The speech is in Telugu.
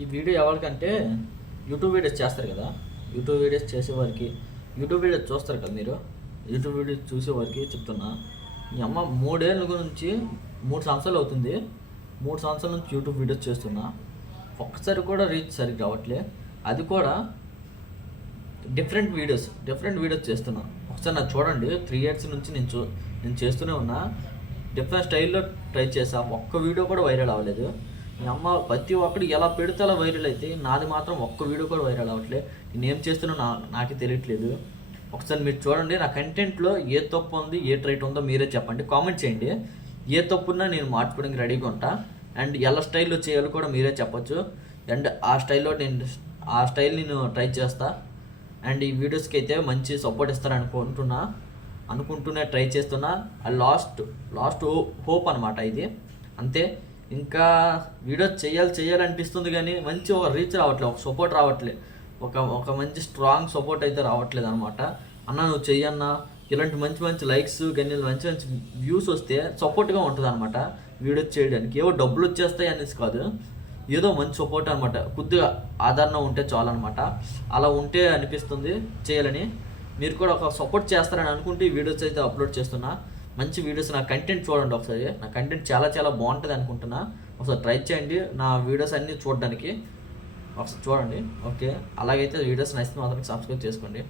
ఈ వీడియో ఎవరికంటే యూట్యూబ్ వీడియోస్ చేస్తారు కదా, యూట్యూబ్ వీడియోస్ చేసేవారికి, యూట్యూబ్ వీడియోస్ చూస్తారు కదా మీరు, యూట్యూబ్ వీడియోస్ చూసేవారికి చెప్తున్నా. ఈ అమ్మ 3 ఏళ్ళ నుంచి 3 సంవత్సరాలు అవుతుంది, 3 సంవత్సరాల నుంచి యూట్యూబ్ వీడియోస్ చేస్తున్నా. ఒక్కసారి కూడా రీచ్ సరిగ్గా రావట్లే. అది కూడా డిఫరెంట్ వీడియోస్ చేస్తున్నా. ఒకసారి నాకు చూడండి. 3 ఇయర్స్ నుంచి నేను చేస్తూనే ఉన్నా. డిఫరెంట్ స్టైల్లో ట్రై చేసా. ఒక్క వీడియో కూడా వైరల్ అవ్వలేదు. మీ అమ్మ ప్రతి ఒక్కడు ఎలా పెడితే అలా వైరల్ అయితే, నాది మాత్రం ఒక్క వీడియో కూడా వైరల్ అవ్వట్లేదు. నేనేం చేస్తున్నా నాకే తెలియట్లేదు. ఒకసారి మీరు చూడండి. నా కంటెంట్లో ఏ తప్పు ఉంది, ఏ రైట్ ఉందో మీరే చెప్పండి, కామెంట్ చేయండి. ఏ తప్పున్నా నేను మార్చుకోవడానికి రెడీగా ఉంటా. అండ్ ఎలా స్టైల్లో చేయాలో కూడా మీరే చెప్పొచ్చు. అండ్ ఆ స్టైల్ నేను ట్రై చేస్తా. అండ్ ఈ వీడియోస్కి అయితే మంచి సపోర్ట్ ఇస్తారని అనుకుంటూనే ట్రై చేస్తున్నా. ఆ లాస్ట్ హోప్ అనమాట ఇది. అంతే. ఇంకా వీడియోస్ చేయాలనిపిస్తుంది కానీ మంచి ఒక రీచ్ రావట్లేదు, ఒక సపోర్ట్ రావట్లేదు, ఒక మంచి స్ట్రాంగ్ సపోర్ట్ అయితే రావట్లేదు అనమాట. అన్న నువ్వు చెయ్యన్నా, ఇలాంటి మంచి లైక్స్ కానీ మంచి వ్యూస్ వస్తే సపోర్ట్గా ఉంటుంది అనమాట వీడియోస్ చేయడానికి. ఏవో డబ్బులు వచ్చేస్తాయి అనేసి కాదు, ఏదో మంచి సపోర్ట్ అనమాట. కొద్దిగా ఆదరణ ఉంటే చాలు అనమాట. అలా ఉంటే అనిపిస్తుంది చేయాలని. మీరు కూడా ఒక సపోర్ట్ చేస్తారని అనుకుంటే ఈ వీడియోస్ అయితే అప్లోడ్ చేస్తున్నా. మంచి వీడియోస్, నా కంటెంట్ చూడండి ఒకసారి. నా కంటెంట్ చాలా బాగుంటుంది అనుకుంటున్నా. ఒకసారి ట్రై చేయండి నా వీడియోస్ అన్నీ చూడడానికి. ఒకసారి చూడండి. ఓకే, అలాగైతే వీడియోస్ నచ్చితే మాత్రం సబ్స్క్రైబ్ చేసుకోండి.